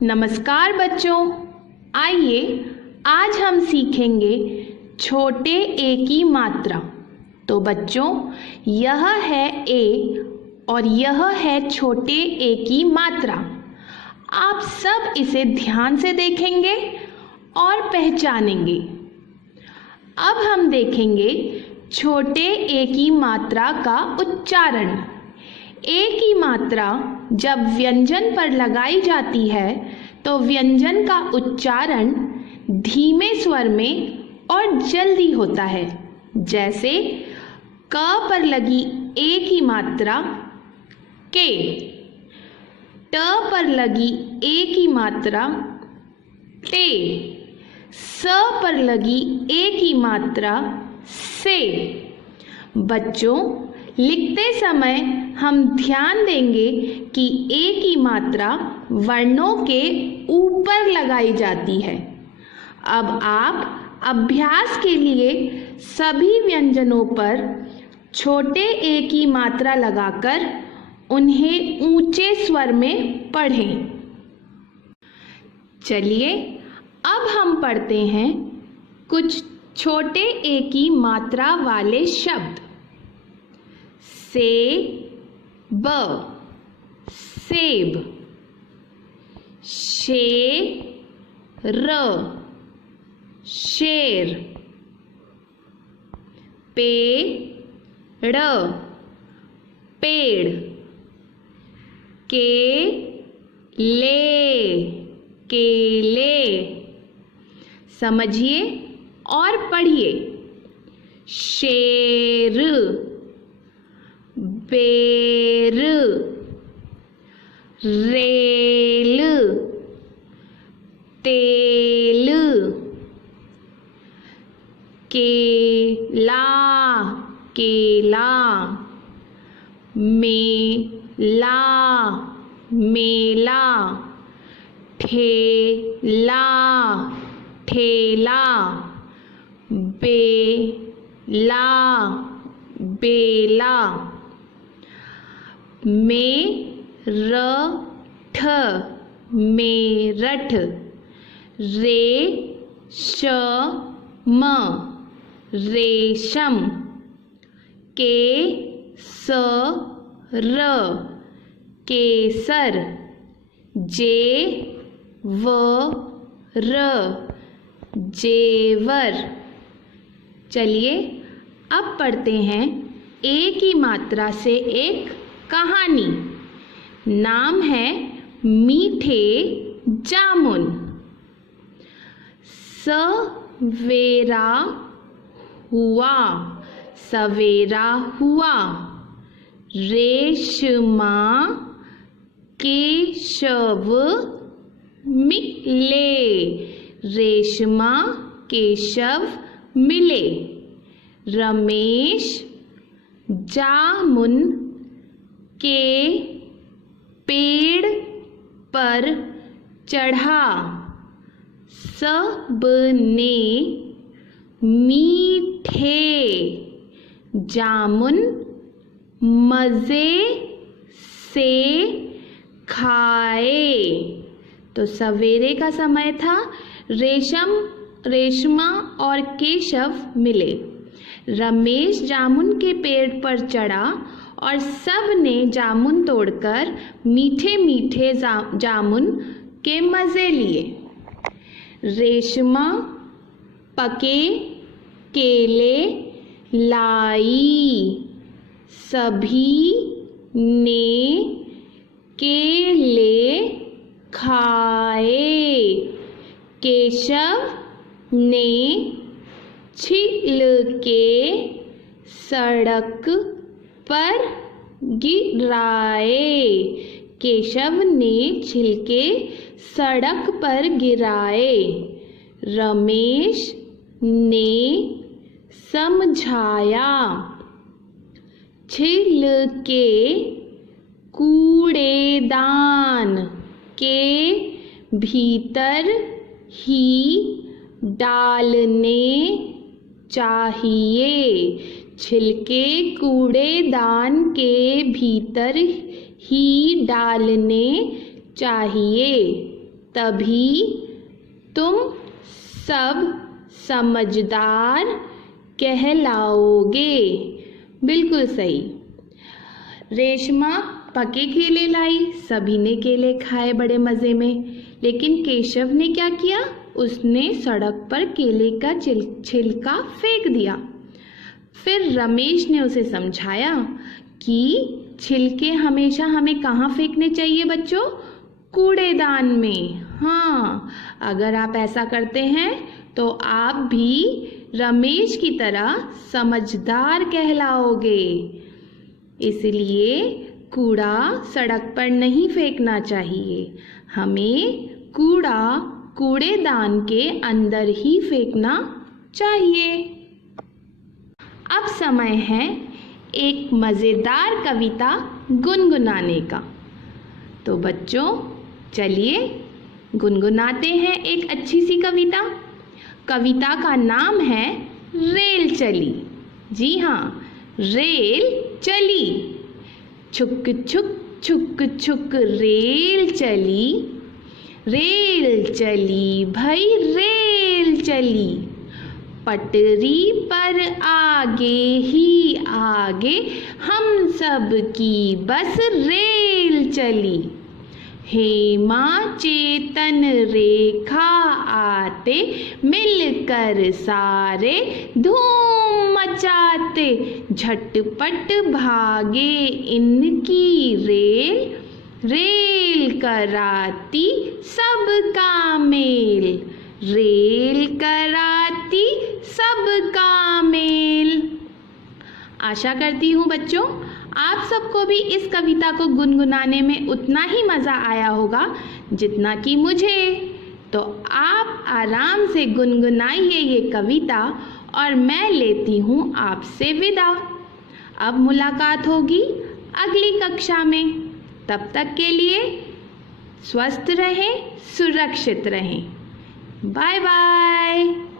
नमस्कार बच्चों, आइए आज हम सीखेंगे छोटे ए की मात्रा। तो बच्चों, यह है ए और यह है छोटे ए की मात्रा। आप सब इसे ध्यान से देखेंगे और पहचानेंगे। अब हम देखेंगे छोटे ए की मात्रा का उच्चारण। ए की मात्रा जब व्यंजन पर लगाई जाती है तो व्यंजन का उच्चारण धीमे स्वर में और जल्दी होता है। जैसे क पर लगी ए की मात्रा के, ट पर लगी ए की मात्रा टे, स पर लगी ए की मात्रा से। बच्चों, लिखते समय हम ध्यान देंगे कि ए की मात्रा वर्णों के ऊपर लगाई जाती है। अब आप अभ्यास के लिए सभी व्यंजनों पर छोटे ए की मात्रा लगाकर उन्हें ऊंचे स्वर में पढ़ें। चलिए अब हम पढ़ते हैं कुछ छोटे ए की मात्रा वाले शब्द। सेब, सेब, शेर, शेर, पेड़, पेड़, केले, केले। समझिए और पढ़िए। शेर, बेर, रेल, तेल, केला, केला, मेला, मेला, ठेला, ठेला, बेला, बेला, मेरठ, मेरठ, रेशम, रेशम, केसर, केसर, जेवर, जेवर। चलिए अब पढ़ते हैं ए की मात्रा से एक कहानी। नाम है मीठे जामुन। सवेरा हुआ, सवेरा हुआ, रेशमा केशव मिले, रेशमा केशव मिले। रमेश जामुन के पेड़ पर चढ़ा, सबने मीठे जामुन मज़े से खाए। तो सवेरे का समय था, रेशमा और केशव मिले। रमेश जामुन के पेड़ पर चढ़ा और सब ने जामुन तोड़कर मीठे मीठे जामुन के मज़े लिए। रेशमा पके केले लाई, सभी ने केले खाए। केशव ने छील के सड़क पर गिराए, केशव ने छिलके सड़क पर गिराए। रमेश ने समझाया, छिलके कूड़ेदान के भीतर ही डालने चाहिए। छिलके कूड़ेदान के भीतर ही डालने चाहिए। तभी तुम सब समझदार कहलाओगे। बिल्कुल सही। रेशमा पके केले लाई, सभी ने केले खाए बड़े मज़े में। लेकिन केशव ने क्या किया? उसने सड़क पर केले का छिलका फेंक दिया। फिर रमेश ने उसे समझाया कि छिलके हमेशा हमें कहाँ फेंकने चाहिए बच्चों? कूड़ेदान में। हाँ, अगर आप ऐसा करते हैं तो आप भी रमेश की तरह समझदार कहलाओगे। इसलिए कूड़ा सड़क पर नहीं फेंकना चाहिए, हमें कूड़ा कूड़ेदान के अंदर ही फेंकना चाहिए। अब समय है एक मज़ेदार कविता गुनगुनाने का। तो बच्चों चलिए गुनगुनाते हैं एक अच्छी सी कविता। कविता का नाम है रेल चली। जी हाँ, रेल चली। छुक छुक छुक छुक रेल चली, रेल चली भई रेल चली। पटरी पर आगे ही आगे हम सब की बस रेल चली। हेमा चेतन रेखा आते मिलकर सारे धूम मचाते। झटपट भागे इनकी रेल, रेल कराती सबका मेल, रेल कराती सबका मेल। आशा करती हूँ बच्चों आप सबको भी इस कविता को गुनगुनाने में उतना ही मज़ा आया होगा जितना कि मुझे। तो आप आराम से गुनगुनाइए ये कविता और मैं लेती हूँ आपसे विदा। अब मुलाकात होगी अगली कक्षा में। तब तक के लिए स्वस्थ रहें, सुरक्षित रहें। Bye bye.